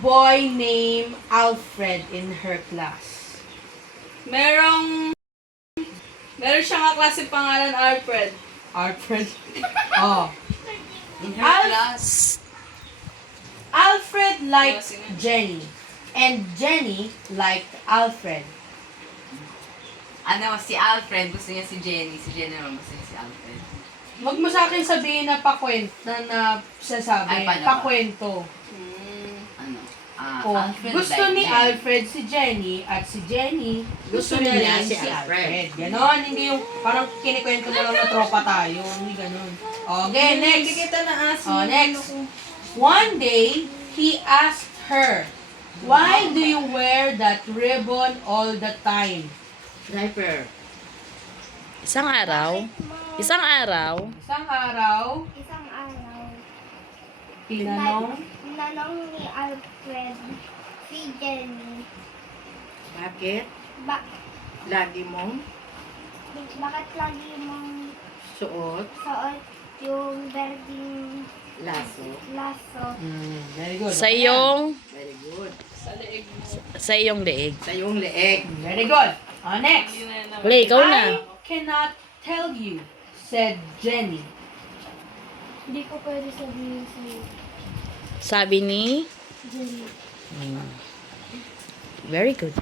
boy named Alfred in her class? Meron siyang kaklase pangalan Alfred. Alfred? Oh. In her Al- class. Alfred liked Jenny. And Jenny liked Alfred. Ano, si Alfred gusto niya si Jenny. Si Jenny naman gusto niya si Alfred. Huwag mo sa akin sabihin na na sasabi. Ay, paano ba? Pakwento. Ano? Oh, Alfred gusto like ni Jenny. Alfred si Jenny at si Jenny gusto niya si Alfred. Ganon, hindi yung parang kinikwento mo lang na tropa tayo. Hindi ganon. Okay, next. Kikita na asin. Oh, next. One day, he asked her, "Why do you wear that ribbon all the time?" Sniper. Isang araw, Isang araw, Isang araw, tinanong, tinanong ni Alfred si Jenny, Bakit? ba- Lagi mong bakit lagi mong suot suot yung berdeng laso. laso? Very good. sa iyong, Very good. Sa leeg mo. sa iyong leeg. Sa iyong leeg. Very good. Next. Hindi na yan. Wala, ikaw na. I cannot tell you, said Jenny. Hindi ko pwede sabihin sa'yo. Sabi ni, Jenny. very good.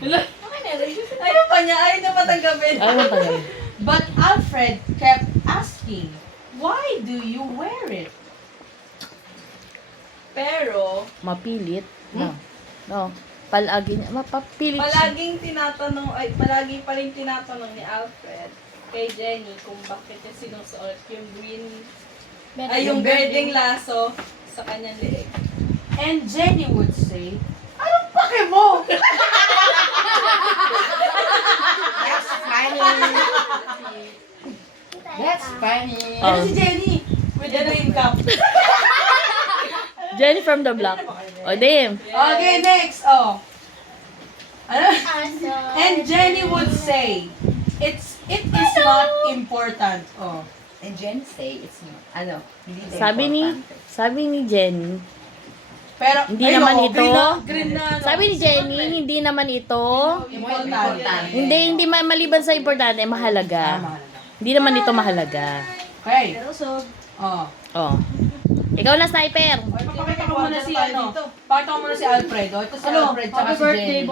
Ayaw pa niya. Ayaw na patanggapin. Ano ba tayo? But Alfred kept asking, "Why do you wear it?" Pero, Mapilit. No. No. Palagi, mapapilit siya. palagi pa rin tinatanong ni Alfred kay Jenny kung bakit niya sinusuot yung yung berdeng laso sa kanyang leeg. And Jenny would say, "Anong pake mo?" That's funny. That's funny. Ano Oh. si Jenny? With the rain cap. Jenny from the block. O, dim. Okay, next. Oh. Ano? Also, And Jenny would say, it is not important." Oh. And Jenny say, it's not. Ano? Hindi na importante. Sabi ni Jenny, Pero, Hindi naman oh, ito. Green na, ano. sabi ni Jenny, hindi naman ito, Importante. hindi maliban sa importante, mahalaga. Mahalaga. Hindi naman ito mahalaga. Okay. Pero so, Oh. Oh. Ikaw na, sniper. Pakita ko muna si ano. Pakita ko muna si Alfred. Oh, ito si Alfred tsaka si Jenny.